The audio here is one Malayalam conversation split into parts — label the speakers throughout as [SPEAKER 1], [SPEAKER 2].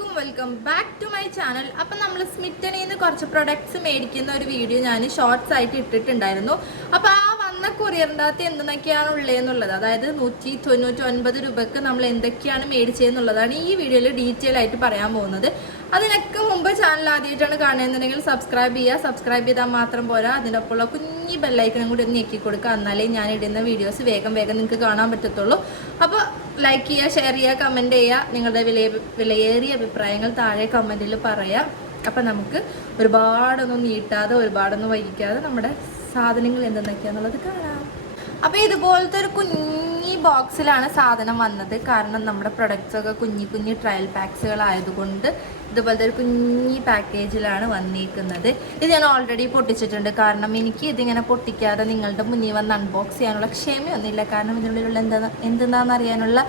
[SPEAKER 1] അലൈക്കും welcome back to my channel അപ്പം നമ്മൾ സ്മിറ്റനിൽ നിന്ന് കുറച്ച് പ്രൊഡക്ട്സ് മേടിക്കുന്ന ഒരു വീഡിയോ ഞാൻ ഷോർട്സ് ആയിട്ട് ഇട്ടിട്ടുണ്ടായിരുന്നു. അപ്പോൾ ആ വന്ന കൊറിയറിന്റെ അകത്ത് എന്തൊക്കെയാണ് ഉള്ളതെന്നുള്ളത്. അതായത് നൂറ്റി തൊണ്ണൂറ്റി ഒൻപത് രൂപക്ക് നമ്മൾ എന്തൊക്കെയാണ് മേടിച്ചതെന്നുള്ളതാണ് ഈ വീഡിയോയിൽ ഡീറ്റെയിൽ ആയിട്ട് പറയാൻ പോകുന്നത്. അതിനൊക്കെ മുമ്പ് ചാനൽ ആദ്യമായിട്ടാണ് കാണുന്നുണ്ടെങ്കിൽ സബ്സ്ക്രൈബ് ചെയ്യുക. സബ്സ്ക്രൈബ് ചെയ്താൽ മാത്രം പോരാ. അതിന്റെ ഒപ്പമുള്ള കുഞ്ഞി ബെല്ലൈക്കനും കൂടി ഒന്ന് ഞെക്കി കൊടുക്കുക. എന്നാലേ ഞാൻ ഇടുന്ന വീഡിയോസ് വേഗം വേഗം നിങ്ങൾക്ക് കാണാൻ പറ്റത്തുള്ളൂ. അപ്പോൾ ലൈക്ക് ചെയ്യുക ഷെയർ ചെയ്യുക കമന്റ് ചെയ്യുക. നിങ്ങളുടെ വില വിലയേറിയ അഭിപ്രായങ്ങൾ താഴെ കമന്റിൽ പറയാം. അപ്പം നമുക്ക് ഒരുപാടൊന്നും നീട്ടാതെ ഒരുപാടൊന്നും വൈകിക്കാതെ നമ്മുടെ സാധനങ്ങൾ എന്തെന്നൊക്കെയാന്നുള്ളത് കാണാം. അപ്പോൾ ഇതുപോലത്തെ ഒരു കുഞ്ഞി ബോക്സിലാണ് സാധനം വന്നത്. കാരണം നമ്മുടെ പ്രൊഡക്ട്സ് ഒക്കെ കുഞ്ഞി കുഞ്ഞി ട്രയൽ പാക്സുകൾ ആയതുകൊണ്ട് ഇതുപോലത്തെ ഒരു കുഞ്ഞി പാക്കേജിലാണ് വന്നിരിക്കുന്നത് ഇത് ഞാൻ ഓൾറെഡി പൊട്ടിച്ചിട്ടുണ്ട്. കാരണം എനിക്ക് ഇതിങ്ങനെ പൊട്ടിക്കാതെ നിങ്ങളുടെ മുന്നിൽ വന്ന് അൺബോക്സ് ചെയ്യാനുള്ള ക്ഷമയൊന്നുമില്ല. കാരണം ഇതിനുള്ളിലുള്ള എന്താ എന്താണെന്ന് അറിയാനുള്ള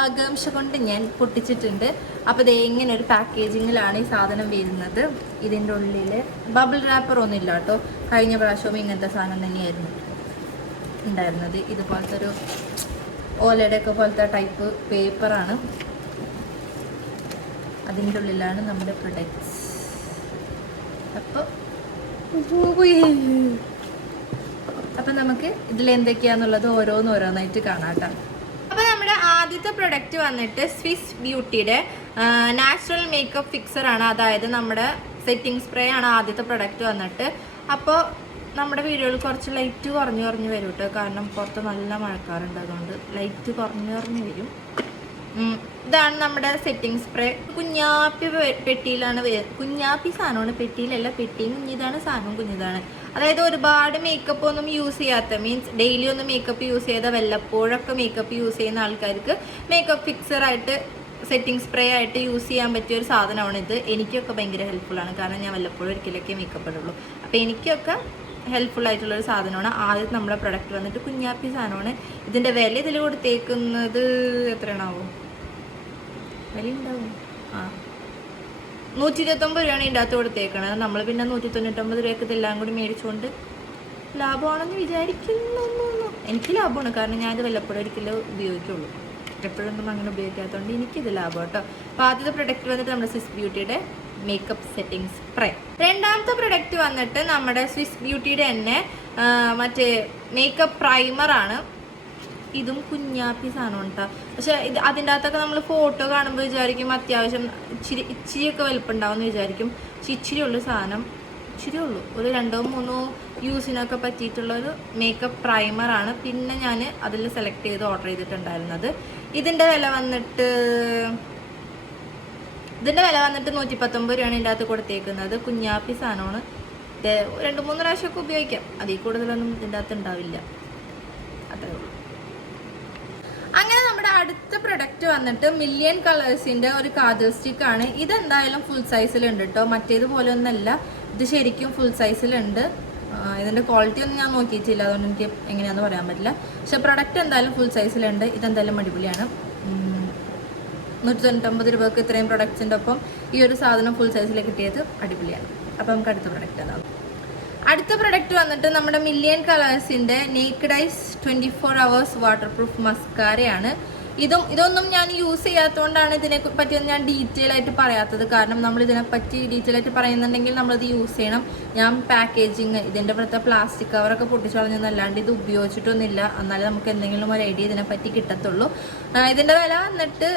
[SPEAKER 1] ആകാംക്ഷ കൊണ്ട് ഞാൻ പൊട്ടിച്ചിട്ടുണ്ട്. അപ്പോൾ ഇത് ഇങ്ങനെ ഒരു പാക്കേജിങ്ങിലാണ് ഈ സാധനം വരുന്നത്. ഇതിന്റെ ഉള്ളിൽ ബബിൾ റാപ്പർ ഒന്നും ഇല്ല കേട്ടോ. കഴിഞ്ഞ പ്രാവശ്യവും ഇങ്ങനത്തെ സാധനം തന്നെയായിരുന്നു ഉണ്ടായിരുന്നത്. ഇതുപോലത്തെ ഒരു ഓലയുടെ ഒക്കെ പോലത്തെ ടൈപ്പ് പേപ്പറാണ്. അതിന്റെ ഉള്ളിലാണ് നമ്മുടെ പ്രൊഡക്ട്സ് അപ്പോൾ അപ്പം നമുക്ക് ഇതിൽ എന്തൊക്കെയാന്നുള്ളത് ഓരോന്ന് ഓരോന്നായിട്ട് കാണാം കേട്ടോ അപ്പോൾ നമ്മുടെ ആദ്യത്തെ പ്രൊഡക്റ്റ് വന്നിട്ട് സ്വിസ് ബ്യൂട്ടിയുടെ നാച്ചുറൽ മേക്കപ്പ് ഫിക്സർ ആണ്. അതായത് നമ്മുടെ സെറ്റിംഗ് സ്പ്രേ ആണ് ആദ്യത്തെ പ്രൊഡക്റ്റ് വന്നിട്ട്. അപ്പോൾ നമ്മുടെ വീഡിയോയിൽ കുറച്ച് ലൈറ്റ് കുറഞ്ഞു കുറഞ്ഞു വരും കേട്ടോ. കാരണം പുറത്ത് നല്ല മഴക്കാറുണ്ട്. അതുകൊണ്ട് ലൈറ്റ് കുറഞ്ഞു കുറഞ്ഞു വരും. ഇതാണ് നമ്മുടെ സെറ്റിംഗ് സ്പ്രേ കുഞ്ഞാപ്പി പെട്ടിയിലാണ് കുഞ്ഞാപ്പി സാധനമാണ്. പെട്ടിയിലല്ല പെട്ടിയും കുഞ്ഞിതാണ് സാധനവും കുഞ്ഞിതാണ്. അതായത് ഒരുപാട് മേക്കപ്പ് ഒന്നും യൂസ് ചെയ്യാത്ത മീൻസ് ഡെയിലി ഒന്നും മേക്കപ്പ് യൂസ് ചെയ്ത വല്ലപ്പോഴൊക്കെ മേക്കപ്പ് യൂസ് ചെയ്യുന്ന ആൾക്കാർക്ക് മേക്കപ്പ് ഫിക്സർ ആയിട്ട് സെറ്റിംഗ് സ്പ്രേ ആയിട്ട് യൂസ് ചെയ്യാൻ പറ്റിയ ഒരു സാധനമാണ് ഇത് എനിക്കൊക്കെ ഭയങ്കര ഹെൽപ്ഫുൾ ആണ്. കാരണം ഞാൻ വല്ലപ്പോഴും ഒരിക്കലൊക്കെ മേക്കപ്പ് ഇടുള്ളൂ. അപ്പോൾ എനിക്കൊക്കെ ഹെൽപ്ഫുൾ ആയിട്ടുള്ള ഒരു സാധനമാണ്. ആദ്യം നമ്മുടെ പ്രൊഡക്റ്റ് വന്നിട്ട് കുഞ്ഞാപ്പി സാധനമാണ്. ഇതിന്റെ വില ഇതിൽ കൊടുത്തേക്കുന്നത് എത്രയാണാവും? വില ഉണ്ടാവും ആ. നൂറ്റി ഇരുപത്തൊമ്പത് രൂപയാണ് ഇതിന്റെ അകത്ത് കൊടുത്തേക്കണത്. നമ്മൾ പിന്നെ നൂറ്റി തൊണ്ണൂറ്റൊമ്പത് രൂപയ്ക്ക് ഇതെല്ലാം കൂടി മേടിച്ചുകൊണ്ട് ലാഭമാണെന്ന് വിചാരിക്കുന്നു എനിക്ക് ലാഭമാണ്. കാരണം ഞാൻ ഇത് വല്ലപ്പോഴും ഒരിക്കലും ഉപയോഗിക്കുള്ളൂ. എപ്പോഴൊന്നും അങ്ങനെ ഉപയോഗിക്കാത്തതുകൊണ്ട് എനിക്കിത് ലാഭം കേട്ടോ. അപ്പോൾ ആദ്യത്തെ പ്രൊഡക്റ്റ് വന്നിട്ട് നമ്മുടെ സിസ് ബ്യൂട്ടിയുടെ മേക്കപ്പ് സെറ്റിംഗ് സ്പ്രേ രണ്ടാമത്തെ പ്രൊഡക്റ്റ് വന്നിട്ട് നമ്മുടെ സ്വിസ് ബ്യൂട്ടിയുടെ തന്നെ മറ്റേ മേക്കപ്പ് പ്രൈമറാണ് ഇതും കുഞ്ഞാപ്പി സാധനം കേട്ടോ പക്ഷെ ഇത് അതിന്റെ അകത്തൊക്കെ നമ്മൾ ഫോട്ടോ കാണുമ്പോൾ വിചാരിക്കും അത്യാവശ്യം ഇച്ചിരി ഇച്ചിരിയൊക്കെ വലിപ്പുണ്ടാവും എന്ന് വിചാരിക്കും. പക്ഷെ ഇച്ചിരി ഉള്ളു സാധനം. ഇച്ചിരി ഉള്ളൂ. ഒരു രണ്ടോ മൂന്നോ യൂസിനൊക്കെ പറ്റിയിട്ടുള്ള ഒരു മേക്കപ്പ് പ്രൈമറാണ് പിന്നെ ഞാൻ അതിൽ സെലക്ട് ചെയ്ത് ഓർഡർ ചെയ്തിട്ടുണ്ടായിരുന്നത്. ഇതിന്റെ വില വന്നിട്ട് ഇതിന്റെ വില വന്നിട്ട് നൂറ്റി പത്തൊമ്പത് രൂപയാണ് ഇതിന്റെ അകത്ത് കൊടുത്തേക്കുന്നത്. കുഞ്ഞാപ്പി സാധനമാണ്. ഇത് രണ്ട് മൂന്ന് പ്രാവശ്യമൊക്കെ ഉപയോഗിക്കാം. അതിൽ കൂടുതലൊന്നും ഇതിന്റെ അകത്ത് ഉണ്ടാവില്ല. അത്രേ ഉള്ളൂ. അങ്ങനെ നമ്മുടെ അടുത്ത പ്രൊഡക്റ്റ് വന്നിട്ട് മില്യൺ കളേഴ്സിന്റെ ഒരു കാജൽ സ്റ്റിക്ക് ആണ്. ഇതെന്തായാലും ഫുൾ സൈസിലുണ്ട് കേട്ടോ മറ്റേതുപോലെ ഒന്നല്ല. ഇത് ശരിക്കും ഫുൾ സൈസിലുണ്ട് ഇതിന്റെ ക്വാളിറ്റി ഒന്നും ഞാൻ നോക്കിയിട്ടില്ല. അതുകൊണ്ട് എനിക്ക് എങ്ങനെയാണെന്ന് പറയാൻ പറ്റില്ല. പക്ഷെ പ്രൊഡക്റ്റ് എന്തായാലും ഫുൾ സൈസിലുണ്ട് ഇതെന്തായാലും അടിപൊളിയാണ്. നൂറ്റി തൊണ്ണൂറ്റൊമ്പത് രൂപക്ക് ഇത്രയും പ്രൊഡക്ട്സിന്റെ ഒപ്പം ഈ ഒരു സാധനം ഫുൾ സൈസിൽ കിട്ടിയത് അടിപൊളിയാണ്. അപ്പോൾ നമുക്ക് അടുത്ത പ്രൊഡക്റ്റ് അതാണ് അടുത്ത പ്രൊഡക്റ്റ് വന്നിട്ട് നമ്മുടെ million കളേഴ്സിന്റെ naked eyes twenty four hours water proof മസ്കാരയാണ് ഇതും ഇതൊന്നും ഞാൻ യൂസ് ചെയ്യാത്തതുകൊണ്ടാണ് ഇതിനെ പറ്റി ഞാൻ ഡീറ്റെയിൽ ആയിട്ട് പറയാത്തത്. കാരണം നമ്മൾ ഇതിനെപ്പറ്റി ഡീറ്റെയിൽ ആയിട്ട് പറയുന്നുണ്ടെങ്കിൽ നമ്മളിത് യൂസ് ചെയ്യണം. ഞാൻ പാക്കേജിങ് ഇതിന്റെ പുറത്തെ പ്ലാസ്റ്റിക് കവറൊക്കെ പൊട്ടിച്ചു കളഞ്ഞൊന്നല്ലാണ്ട് ഇത് ഉപയോഗിച്ചിട്ടൊന്നുമില്ല. എന്നാലേ നമുക്ക് എന്തെങ്കിലും ഒരു ഐഡിയ ഇതിനെപ്പറ്റി കിട്ടത്തുള്ളൂ. ഇതിന്റെ വില വന്നിട്ട്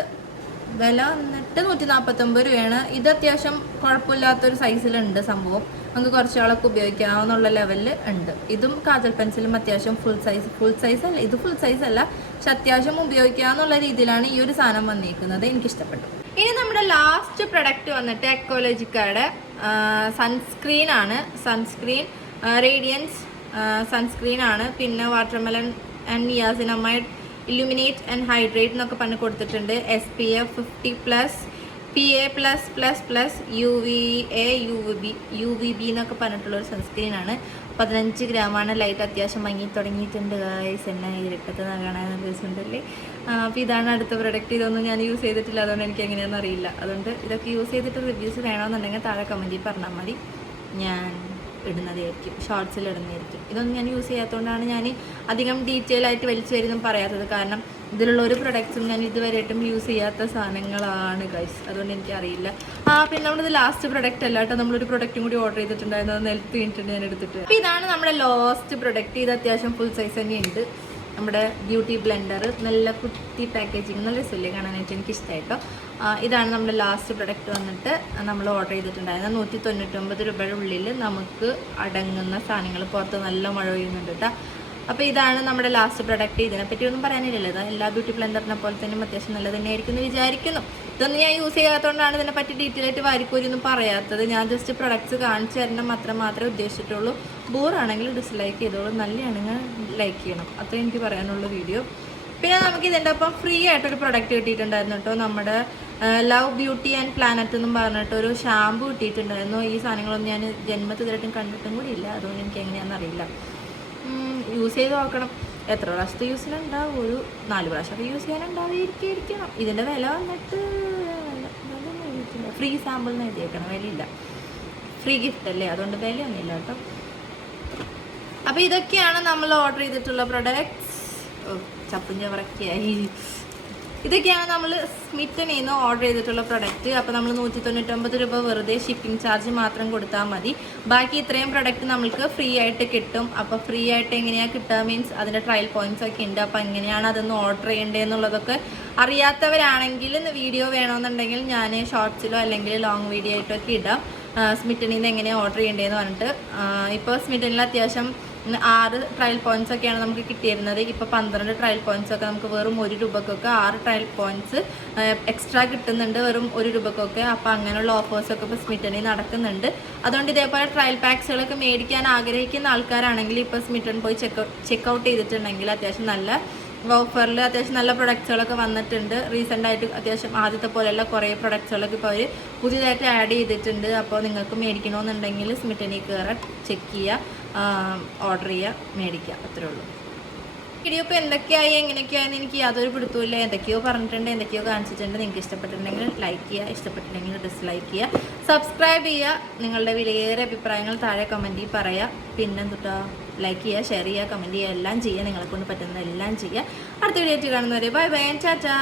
[SPEAKER 1] വില വന്നിട്ട് നൂറ്റി നാൽപ്പത്തൊമ്പത് രൂപയാണ്. ഇത് അത്യാവശ്യം കുഴപ്പമില്ലാത്തൊരു സൈസിലുണ്ട് സംഭവം. നമുക്ക് കുറച്ചാളൊക്കെ ഉപയോഗിക്കാവുന്നുള്ള ലെവലിൽ ഉണ്ട്. ഇതും കാജൽ പെൻസിലും അത്യാവശ്യം ഫുൾ സൈസ് ഫുൾ സൈസ് അല്ല. ഇത് ഫുൾ സൈസ് അല്ല. പക്ഷെ അത്യാവശ്യം ഉപയോഗിക്കാവുന്നുള്ള രീതിയിലാണ് ഈ ഒരു സാധനം വന്നിരിക്കുന്നത് എനിക്ക് ഇഷ്ടപ്പെട്ടു ഇനി നമ്മുടെ ലാസ്റ്റ് പ്രൊഡക്റ്റ് വന്നിട്ട് എക്കോളജിക്കയുടെ സൺസ്ക്രീൻ ആണ്. സൺസ്ക്രീൻ റേഡിയൻസ് സൺസ്ക്രീൻ ആണ്. പിന്നെ watermelon and niacinamide illuminate and hydrate എന്നൊക്കെ പറഞ്ഞ് കൊടുത്തിട്ടുണ്ട്. S P F fifty plus P A plus plus plus U V A U V B U V B എന്നൊക്കെ പറഞ്ഞിട്ടുള്ള ഒരു സൺസ്ക്രീനാണ് പതിനഞ്ച് ഗ്രാമാണ് ലൈറ്റ് അത്യാവശ്യം മങ്ങി തുടങ്ങിയിട്ടുണ്ട് ഗായ്സ് എന്നെ ഇരട്ടത്ത് കാണാൻ ദിവസമുണ്ടല്ലേ? അപ്പോൾ ഇതാണ് അടുത്ത പ്രൊഡക്റ്റ് ഇതൊന്നും ഞാൻ യൂസ് ചെയ്തിട്ടില്ല. അതുകൊണ്ട് എനിക്ക് എങ്ങനെയാണെന്ന് അറിയില്ല. അതുകൊണ്ട് ഇതൊക്കെ യൂസ് ചെയ്തിട്ട് റിവ്യൂസ് വേണമെന്നുണ്ടെങ്കിൽ താഴെ കമന്റിൽ പറഞ്ഞാൽ മതി. ഞാൻ ഇടുന്നതായിരിക്കും ഷോർട്സിൽ ഇടുന്നതായിരിക്കും. ഇതൊന്നും ഞാൻ യൂസ് ചെയ്യാത്തതുകൊണ്ടാണ് ഞാൻ അധികം ഡീറ്റെയിൽ ആയിട്ട് വലിച്ചു വരുന്നതും പറയാത്തത്. കാരണം ഇതിലുള്ള ഒരു പ്രൊഡക്റ്റ്സും ഞാൻ ഇതുവരെയായിട്ടും യൂസ് ചെയ്യാത്ത സാധനങ്ങളാണ് ഗൈസ് അതുകൊണ്ട് എനിക്കറിയില്ല. ആ പിന്നെ നമ്മളിത് ലാസ്റ്റ് പ്രൊഡക്റ്റ് അല്ല കേട്ടോ. നമ്മളൊരു പ്രൊഡക്റ്റും കൂടി ഓർഡർ ചെയ്തിട്ടുണ്ടായിരുന്നു. അത് നിലത്ത് കഴിഞ്ഞിട്ടുണ്ട് ഞാൻ എടുത്തിട്ട്. അപ്പോൾ ഇതാണ് നമ്മുടെ ലോസ്റ്റ് പ്രൊഡക്റ്റ് ഇത് അത്യാവശ്യം ഫുൾ സൈസ് തന്നെയുണ്ട്. നമ്മുടെ ബ്യൂട്ടി ബ്ലെൻഡർ നല്ല കുത്തി പാക്കേജിങ് നല്ല രസമില്ലേ കാണാനായിട്ട് എനിക്ക് ഇഷ്ടമായിട്ടോ ഇതാണ് നമ്മുടെ ലാസ്റ്റ് പ്രൊഡക്റ്റ് വന്നിട്ട് നമ്മൾ ഓർഡർ ചെയ്തിട്ടുണ്ടായിരുന്നത്. നൂറ്റി തൊണ്ണൂറ്റൊമ്പത് രൂപയുടെ ഉള്ളിൽ നമുക്ക് അടങ്ങുന്ന സാധനങ്ങൾ പുറത്ത് നല്ല മഴ പെയ്യുന്നുണ്ട് കേട്ടോ അപ്പോൾ ഇതാണ് നമ്മുടെ ലാസ്റ്റ് പ്രൊഡക്റ്റ് ഇതിനെപ്പറ്റി ഒന്നും പറയാനില്ലല്ലോ. ഇത് എല്ലാ ബ്യൂട്ടി ബ്ലെൻഡറിനെ പോലെ തന്നെ അത്യാവശ്യം നല്ല തന്നെയായിരിക്കും എന്ന് വിചാരിക്കുന്നു. ഇതൊന്നും ഞാൻ യൂസ് ചെയ്യാത്തതുകൊണ്ടാണ് ഇതിനെപ്പറ്റി ഡീറ്റെയിൽ ആയിട്ട് വാരിക്കോരിയൊന്നും പറയാത്തത്. ഞാൻ ജസ്റ്റ് പ്രൊഡക്ട്സ് കാണിച്ചു തരണം മാത്രം മാത്രമേ ഉദ്ദേശിച്ചിട്ടുള്ളൂ. ബോറാണെങ്കിൽ ഡിസ്ലൈക്ക് ചെയ്തോളൂ. നല്ലതാണെങ്കിൽ ലൈക്ക് ചെയ്യണം. അത്രേ എനിക്ക് പറയാനുള്ള വീഡിയോ പിന്നെ നമുക്ക് ഇതിന്റെ ഒപ്പം ഫ്രീ ആയിട്ടൊരു പ്രൊഡക്റ്റ് കിട്ടിയിട്ടുണ്ടായിരുന്നു കേട്ടോ. നമ്മുടെ ലവ് ബ്യൂട്ടി ആൻഡ് പ്ലാനറ്റ് എന്നും പറഞ്ഞിട്ട് ഒരു ഷാമ്പു കിട്ടിയിട്ടുണ്ടായിരുന്നു. ഈ സാധനങ്ങളൊന്നും ഞാൻ ജന്മത്തിൽ ഇതുവരെയായിട്ടും കണ്ടിട്ടും കൂടി ഇല്ല അതുകൊണ്ട് എനിക്ക് എങ്ങനെയാണെന്ന് അറിയില്ല. യൂസ് ചെയ്ത് നോക്കണം. എത്ര പ്രാവശ്യത്തെ യൂസിനുണ്ടാവും ഒരു നാല് പ്രാവശ്യമൊക്കെ യൂസ് ചെയ്യാനുണ്ടാവുമായിരിക്കും ഇതിന്റെ വില വന്നിട്ട് ഫ്രീ സാമ്പിൾ എന്ന് എഴുതിയേക്കണം. വിലയില്ല. ഫ്രീ ഗിഫ്റ്റ് അല്ലേ? അതുകൊണ്ട് വിലയൊന്നുമില്ല കേട്ടോ. അപ്പോൾ ഇതൊക്കെയാണ് നമ്മൾ ഓർഡർ ചെയ്തിട്ടുള്ള പ്രൊഡക്ട്സ് ചപ്പും ഇതൊക്കെയാണ് നമ്മൾ സ്മിറ്റനിൽ നിന്ന് ഓർഡർ ചെയ്തിട്ടുള്ള പ്രൊഡക്റ്റ് അപ്പോൾ നമ്മൾ നൂറ്റി തൊണ്ണൂറ്റൊമ്പത് രൂപ വെറുതെ ഷിപ്പിംഗ് ചാർജ് മാത്രം കൊടുത്താൽ മതി. ബാക്കി ഇത്രയും പ്രൊഡക്റ്റ് നമുക്ക് ഫ്രീ ആയിട്ട് കിട്ടും. അപ്പോൾ ഫ്രീ ആയിട്ട് എങ്ങനെയാണ് കിട്ടുക മീൻസ് അതിന്റെ ട്രയൽ പോയിന്റ്സ് ഒക്കെ ഉണ്ട്. അപ്പോൾ എങ്ങനെയാണ് അതൊന്ന് ഓർഡർ ചെയ്യേണ്ടതെന്നുള്ളതൊക്കെ അറിയാത്തവരാണെങ്കിൽ വീഡിയോ വേണമെന്നുണ്ടെങ്കിൽ ഞാൻ ഷോർട്സിലോ അല്ലെങ്കിൽ ലോങ് വീഡിയോ ആയിട്ടൊക്കെ ഇടാം. സ്മിറ്റനിൽ നിന്ന് എങ്ങനെയാണ് ഓർഡർ ചെയ്യേണ്ടതെന്ന് പറഞ്ഞിട്ട്. ഇപ്പോൾ സ്മിറ്റനിൽ അത്യാവശ്യം ആറ് ട്രയൽ പോയിന്റ്സ് ഒക്കെയാണ് നമുക്ക് കിട്ടിയിരുന്നത്. ഇപ്പോൾ പന്ത്രണ്ട് ട്രയൽ പോയിന്റ്സ് ഒക്കെ നമുക്ക് വെറും ഒരു രൂപക്കൊക്കെ ആറ് ട്രയൽ പോയിന്റ്സ് എക്സ്ട്രാ കിട്ടുന്നുണ്ട് വെറും ഒരു രൂപക്കൊക്കെ. അപ്പോൾ അങ്ങനെയുള്ള ഓഫേഴ്സ് ഒക്കെ ഇപ്പോൾ സ്മിറ്റണി നടക്കുന്നുണ്ട്. അതുകൊണ്ട് ഇതേപോലെ ട്രയൽ പാക്സുകളൊക്കെ മേടിക്കാൻ ആഗ്രഹിക്കുന്ന ആൾക്കാരാണെങ്കിൽ ഇപ്പോൾ സ്മിറ്റൺ പോയി ചെക്ക് ഔട്ട് ചെയ്തിട്ടുണ്ടെങ്കിൽ അത്യാവശ്യം നല്ല ഓഫറിൽ അത്യാവശ്യം നല്ല പ്രൊഡക്ട്സുകളൊക്കെ വന്നിട്ടുണ്ട്. റീസെന്റ് ആയിട്ട് അത്യാവശ്യം ആദ്യത്തെ പോലെയുള്ള കുറേ പ്രൊഡക്ട്സുകളൊക്കെ ഇപ്പോൾ അവർ പുതിയതായിട്ട് ആഡ് ചെയ്തിട്ടുണ്ട്. അപ്പോൾ നിങ്ങൾക്ക് മേടിക്കണമെന്നുണ്ടെങ്കിൽ സ്മിറ്റനിൽ കയറാൻ ചെക്ക് ചെയ്യുക ഓർഡർ ചെയ്യുക മേടിക്കുക. അത്രേ ഉള്ളൂ. വീഡിയോ ഇപ്പോൾ എന്തൊക്കെയായി എങ്ങനെയൊക്കെയായെന്ന് എനിക്ക് യാതൊരു പിടുത്തമില്ല എന്തൊക്കെയോ പറഞ്ഞിട്ടുണ്ട് എന്തൊക്കെയോ കാണിച്ചിട്ടുണ്ട്. നിങ്ങൾക്ക് ഇഷ്ടപ്പെട്ടിട്ടുണ്ടെങ്കിൽ ലൈക്ക് ചെയ്യുക ഇഷ്ടപ്പെട്ടിട്ടുണ്ടെങ്കിൽ ഡിസ്ലൈക്ക് ചെയ്യുക. സബ്സ്ക്രൈബ് ചെയ്യുക. നിങ്ങളുടെ വിലയേറെ അഭിപ്രായങ്ങൾ താഴെ കമന്റിൽ പറയുക. പിന്നെന്തുട്ടാ? ലൈക്ക് ചെയ്യുക ഷെയർ ചെയ്യുക കമന്റ് ചെയ്യുക എല്ലാം ചെയ്യുക. നിങ്ങളെക്കൊണ്ട് പറ്റുന്ന എല്ലാം ചെയ്യുക. അടുത്ത വീഡിയോ ആയിട്ട് കാണുന്നവരെ ബൈ ബൈ ചാച്ചാ